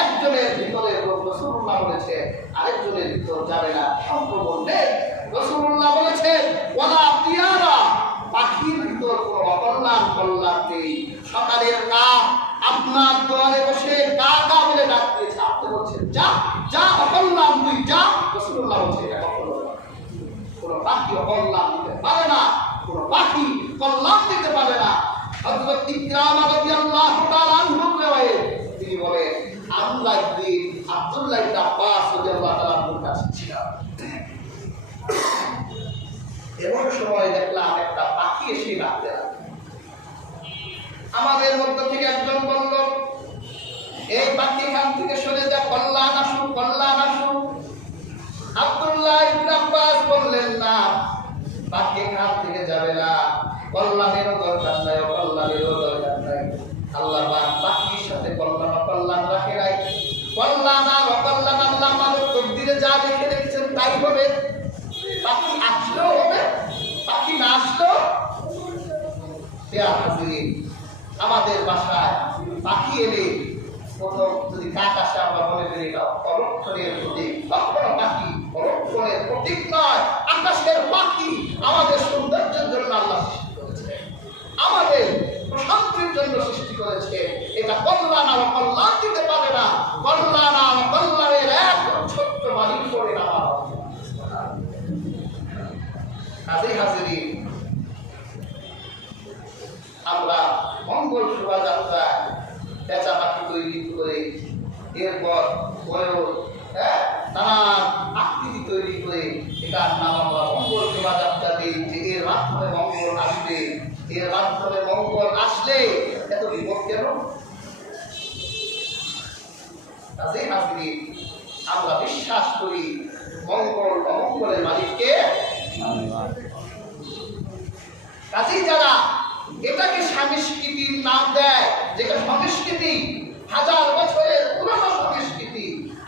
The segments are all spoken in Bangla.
একজনের ভিতরে রাসূলুল্লাহ বলেছে আরেকজনের ভিতর যাবে না, সংক্রমণ নেই। রাসূলুল্লাহ বলেছেন ওয়ালা তিয়ারা, পাখির ভিতর কোনো অকল্যাণ কল্যাণ নেই। সকালের কাক আপনার দোয়ারে বসে কা কা বলে ডাক দিয়েছে, আপনি বলছেন যা যা অকল্যাণ তুই যা। রাসূলুল্লাহ বলছে এটা কখনো কোনো পাখি অকল্যাণ দিতে পারে না, কোনো পাখি কল্যাণ দিতে পারে না। হযরত ইকরামা রাদিয়াল্লাহু তাআলা আনহু রয়েছে, তিনি বলেন আমরা আব্দুল্লাহ ইবনে আব্বাস রাদিয়াল্লাহু তাআলা আনহুর কাছে ছিলাম, এমন সময় দেখলাম একটা পাখি এসে ডাকতে লাগলো। আমাদের মধ্য থেকে একজন বলল এই পাখি এখান থেকে সরে যা, কল্যাণ আসুক কল্যাণ আসুক। আব্দুল্লাহ ইবনে আব্বাস বললেন না, পাখি এখান থেকে যাবে না, কল্যাণেরও দরকার নাই অকল্যাণেরও দরকার নাই। আল্লাহ পাখির সাথে কল্যাণ অকল্যাণ রাখে নাই। কল্যাণ আর অকল্যাণ আল্লাহ মানব তকদিরে যা লিখে রেখেছেন তাই হবে। পাখি আসলেও হবে, পাখি না আসলেও। আমাদের বাসায় পাখি এলে প্রথম যদি কাক আসে আমরা মনে করি এটা অলক্ষণের প্রতীক। কখনো পাখি অলক্ষণের প্রতীক নয়, আকাশের পাখি আমাদের সৌন্দর্যের জন্য আল্লাহ সৃষ্টি করেছে, আমাদের প্রশান্তির জন্য সৃষ্টি করেছে। এটা কল্যাণ আর অকল্যাণ দিতে পারে না, কল্যাণ আর অকল্যাণের এক ছোট্ট মালিক করে না। কাজেই হাজিরিন, আমরা মঙ্গল শোভাযাত্রায় পেঁচা পাখি তৈরি করে, এরপর ময়ূর, নানান আকৃতি তৈরি করে এটার নাম আমরা মঙ্গল শোভাযাত্রা দিই, যে এর মাধ্যমে মঙ্গল আসবে। এর মাধ্যমে মঙ্গল আসলে এত বিপদ কেন? কাজেই হাজিরিন, আমরা বিশ্বাস করি মঙ্গল অমঙ্গলের মালিককে। কাজেই যারা এটাকে সংস্কৃতির নাম দেয়, যেটা সংস্কৃতি হাজার বছরের পুরনো সংস্কৃতি,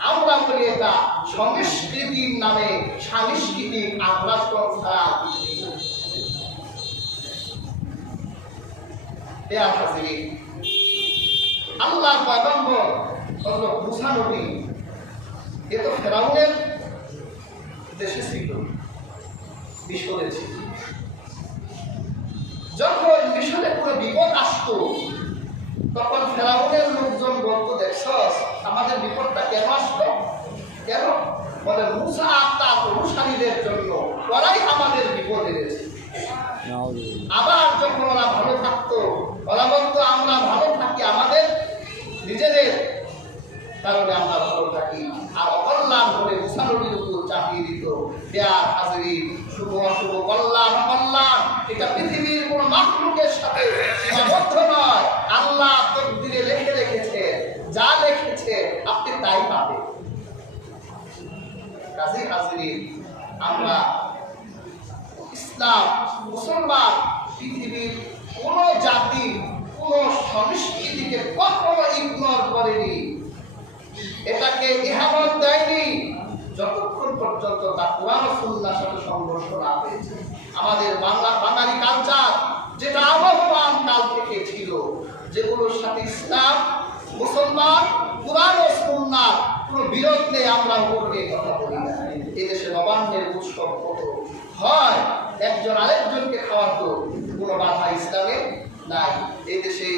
আমরা বলি এটা সংস্কৃতির নামে সাংস্কৃতিক আগ্রাসন ছাড়া। আল্লাহর পয়গম্বর হযরত মুসা নবী, এ তো ফেরাউনের দেশে ছিল, মিশরে ছিল। যখন মিশরে কোনো বিপদ আসতো তখন ফেরাউনের লোকজন বলতো দেখছস আমাদের বিপদটা কেন আসলো? কেন? বলে মুসা আর তার অনুসারীদের জন্য, ওরাই আমাদের বিপদ এনেছে। আবার যখন ওরা ভালো থাকতো ওরা বলতো আমরা ভালো থাকি আমাদের নিজেদের কারণে আমরা ভালো থাকি, আর অকল্যাণ হলে মুসা নবীর উপর চাপিয়ে দিত। দেয়ার হাজির শুভ অশুভ কল্যাণ অকল্যাণ এটা পৃথিবীর কোন মাখলুকের সাথে সীমাবদ্ধ নয়। আল্লাহ তকদিরে লিখে রেখেছে, যা লিখেছে আপনি তাই পাবেন। কাজেই হাজির, আমরা ইসলাম মুসলমান পৃথিবীর কোন জাতি কোন সংস্কৃতিকে কখনো ইগনোর করেনি, এটাকে ইহামত দেয়নি যতক্ষণ পর্যন্ত তা কোরআন ও সুন্নাহর সাথে সংঘর্ষ না হয়েছে। আমাদের বাঙালি কালচার যেটা আবহমান কাল থেকে ছিল, যেগুলোর সাথে ইসলাম মুসলমান কোরআন ও সুন্নাহর কোনো বিরোধ নেই, আমরা উপরে কথা বলি না। এদেশে নবান্নের উৎসব কত হয়, একজন আরেকজনকে খাওয়াতো, কোনো বাধা ইসলামে নাই। এই দেশে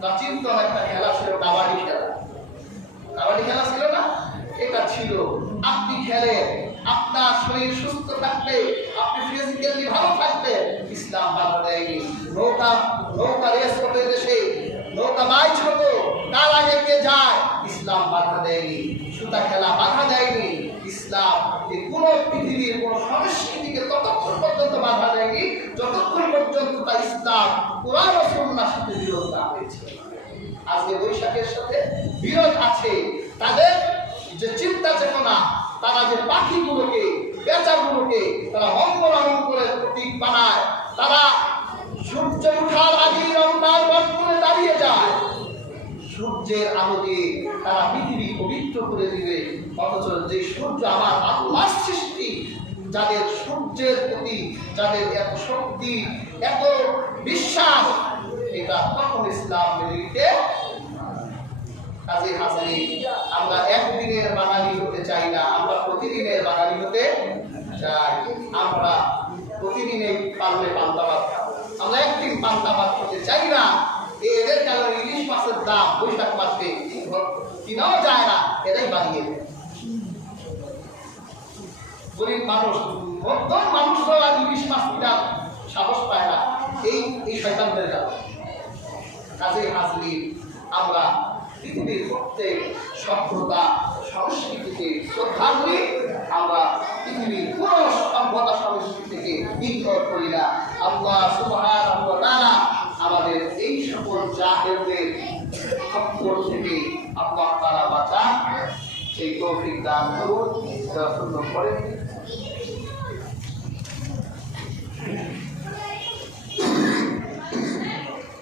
প্রাচীনতম একটা খেলা ছিল কাবাডি খেলা। কাবাডি খেলা ছিল না? এটা ছিল আপনি খেলেন, আপনার শরীর সুস্থ থাকলে, আপনি ফিজিক্যালি ভালো থাকলে ইসলাম বাধা দেয়নি। নৌকা রেস হতো দেশে, নৌকা বাইচ হতো, কার আগে কে যায়, ইসলাম বাধা দেয়নি। সুতা খেলা বাধা দেয়নি ইসলাম। এই কোন পৃথিবীর কোন সংস্কৃতিকে ততক্ষণ পর্যন্ত বাধা দেয়নি যতক্ষণ পর্যন্ত তা ইসলাম কোরআন ও সুন্নাহর সাথে বিরোধ না হয়েছে। আজকে বৈশাখের সাথে বিরোধ আছে, তাদের যে চিন্তা চেতনা, তারা যে পাখিগুলোকে পেঁচাগুলোকে তারা মঙ্গল অমঙ্গলের প্রতীক বানায়, তারা সূর্য উঠার আগেই রমনার বটমূলে দাঁড়িয়ে যায়, সূর্যের আলো দিয়ে তারা পৃথিবী পবিত্র করে দিবে। অথচ যে সূর্য আমার আল্লাহর সৃষ্টি, যাদের সূর্যের প্রতি যাদের এত শক্তি এত বিশ্বাস, এটা তখন ইসলাম মেনে নিতে কাজে হাজির, আমরা একদিনের বাঙালি হতে চাই না, আমরা প্রতিদিনের বাঙালি হতে চাই। আমরা প্রতিদিনে পারলে পান্তা ভাত, আমরা একদিন পান্তা ভাত হতে চাই না। এদের কারণে ইলিশ মাছের দাম বৈশাখ মাসে কিনাও যায় না, এরাই বাড়িয়ে দেয়। গরিব মানুষ, মধ্যম মানুষরা ইলিশ মাছ কিনার সাহস পায় না এই শয়তানদের কারণে। কাজে হাজির, আমরা পৃথিবীর প্রত্যেক সভ্যতা সংস্কৃতিকে শ্রদ্ধা করি, আমরা পৃথিবীর কোন সভ্যতা সংস্কৃতিকে ইগনোর করি না। আল্লাহ সুবহানাহু ওয়া তাআলা আমাদের এই সকল জাহেলদের চক্কর থেকে আল্লাহ তাআলা বাঁচান, সেই তৌফিক দান করুন।